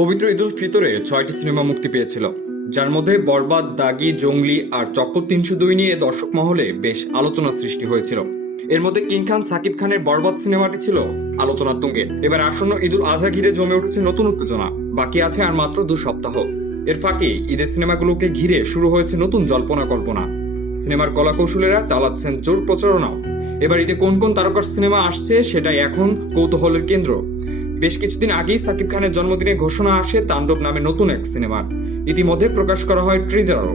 পবিত্র ঈদুল ফিতরে 6টি সিনেমা মুক্তি পেয়েছিল, যার মধ্যে বরবাদ, দাগি, জঙ্গলি আর চক্কর 302 নিয়ে দর্শক মহলে বেশ আলোচনা সৃষ্টি হয়েছিল। এর মধ্যে কিং খান সাকিব খানের বরবাদ সিনেমাটি ছিল আলোচনার তুঙ্গে। এবার আসন্ন ঈদুল আজহা ঘিরে জমে উঠেছে নতুন উত্তেজনা। বাকি আছে আর মাত্র 2 সপ্তাহ। এর ফাঁকে ঈদের সিনেমাগুলোকে ঘিরে শুরু হয়েছে নতুন জল্পনা কল্পনা। সিনেমার কলাকৌশলীরা চালাচ্ছেন জোর প্রচারণাও। এবার ঈদে কোন কোন তারকার সিনেমা আসছে সেটাই এখন কৌতূহলের কেন্দ্র। বেশ কিছুদিন আগেই সাকিব খানের জন্মদিনে ঘোষণা আসে তাণ্ডব নামে নতুন এক সিনেমার। ইতিমধ্যে প্রকাশ করা হয় ট্রিজারও।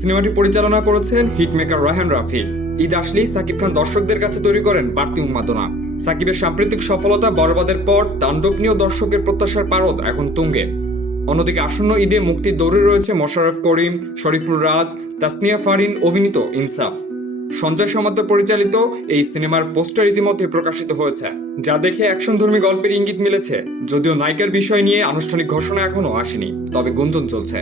সিনেমাটি পরিচালনা করেছেন হিটমেকার রায়হান রাফি। ঈদ আসলেই সাকিব খান দর্শকদের কাছে তৈরি করেন বাড়তি উন্মাদনা। সাকিবের সাম্প্রতিক সফলতা বরবাদের পর তাণ্ডব নিয়েও দর্শকের প্রত্যাশার পারদ এখন তুঙ্গে। অন্যদিকে আসন্ন ঈদে মুক্তির দৌড়ে রয়েছে মোশাররফ করিম, শরীফুল রাজ, তাসনিয়া ফারিন অভিনীত ইনসাফ। সঞ্জয় সামন্ত পরিচালিত এই সিনেমার পোস্টার ইতিমধ্যে প্রকাশিত হয়েছে, যা দেখে অ্যাকশনধর্মী গল্পের ইঙ্গিত মিলেছে। যদিও নায়িকার বিষয় নিয়ে আনুষ্ঠানিক ঘোষণা এখনো আসেনি, তবে গুঞ্জন চলছে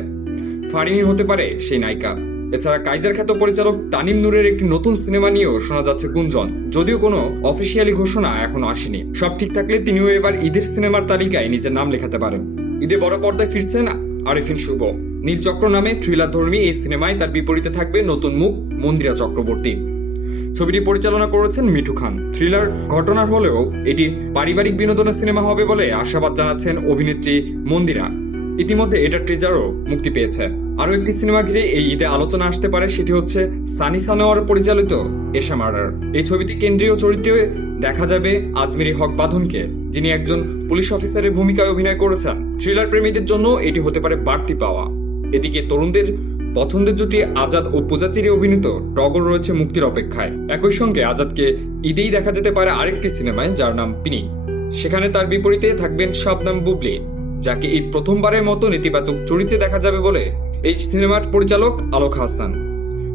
ফারিনই হতে পারে সেই নায়িকা। এছাড়া কাইজার খ্যাত পরিচালক তানিম নূরের একটি নতুন সিনেমা নিয়েও শোনা যাচ্ছে গুঞ্জন, যদিও কোনো অফিসিয়ালি ঘোষণা এখনো আসেনি। সব ঠিক থাকলে তিনিও এবার ঈদের সিনেমার তালিকায় নিজের নাম লেখাতে পারেন। ঈদে বড় পর্দায় ফিরছেন আরিফিন শুভ। নীলচক্র নামে থ্রিলার ধর্মী এই সিনেমায় তার বিপরীতে থাকবে নতুন মুখ মন্দিরা চক্রবর্তী। ছবিটি পরিচালনা করেছেন মিঠু খান। থ্রিলার ঘটনার হলেও এটি পারিবারিক বিনোদনের সিনেমা হবে বলে আশাবাদ জানাচ্ছেন অভিনেত্রী মন্দিরা। ইতিমধ্যে এটার ট্রিজারও মুক্তি পেয়েছে। আরও একটি সিনেমা ঘিরে এই ঈদে আলোচনা আসতে পারে, সেটি হচ্ছে সানি সানোয়ার পরিচালিত এশা মার্ডার। এই ছবিতে কেন্দ্রীয় চরিত্রে দেখা যাবে আজমেরি হক বাঁধনকে, যিনি একজন পুলিশ অফিসারের ভূমিকায় অভিনয় করেছেন। থ্রিলার প্রেমীদের জন্য এটি হতে পারে বাড়তি পাওয়া। এদিকে তরুণদের পছন্দের জুটি আজাদ ও পূজাচিরি অভিনীত টগর রয়েছে মুক্তির অপেক্ষায়। একই সঙ্গে আজাদকে ঈদেই দেখা যেতে পারে আরেকটি সিনেমায়, যার নাম পিনিক। সেখানে তার বিপরীতে থাকবেন শবনম বুবলি, যাকে ঈদ প্রথমবারের মতো নেতিবাচক চরিত্রে দেখা যাবে বলে এই সিনেমার পরিচালক আলোক হাসান।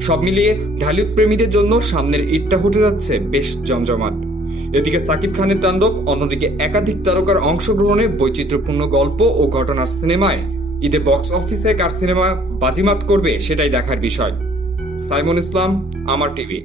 সব মিলিয়ে ঢালিউড প্রেমীদের জন্য সামনের ঈদটা হতে যাচ্ছে বেশ জমজমাট। এদিকে সাকিব খানের তাণ্ডব, অন্যদিকে একাধিক তারকার অংশগ্রহণে বৈচিত্র্যপূর্ণ গল্প ও ঘটনার সিনেমায় ঈদে বক্স অফিসে কার সিনেমা বাজিমাত করবে সেটাই দেখার বিষয়। সাইমন ইসলাম, আমার টিভি।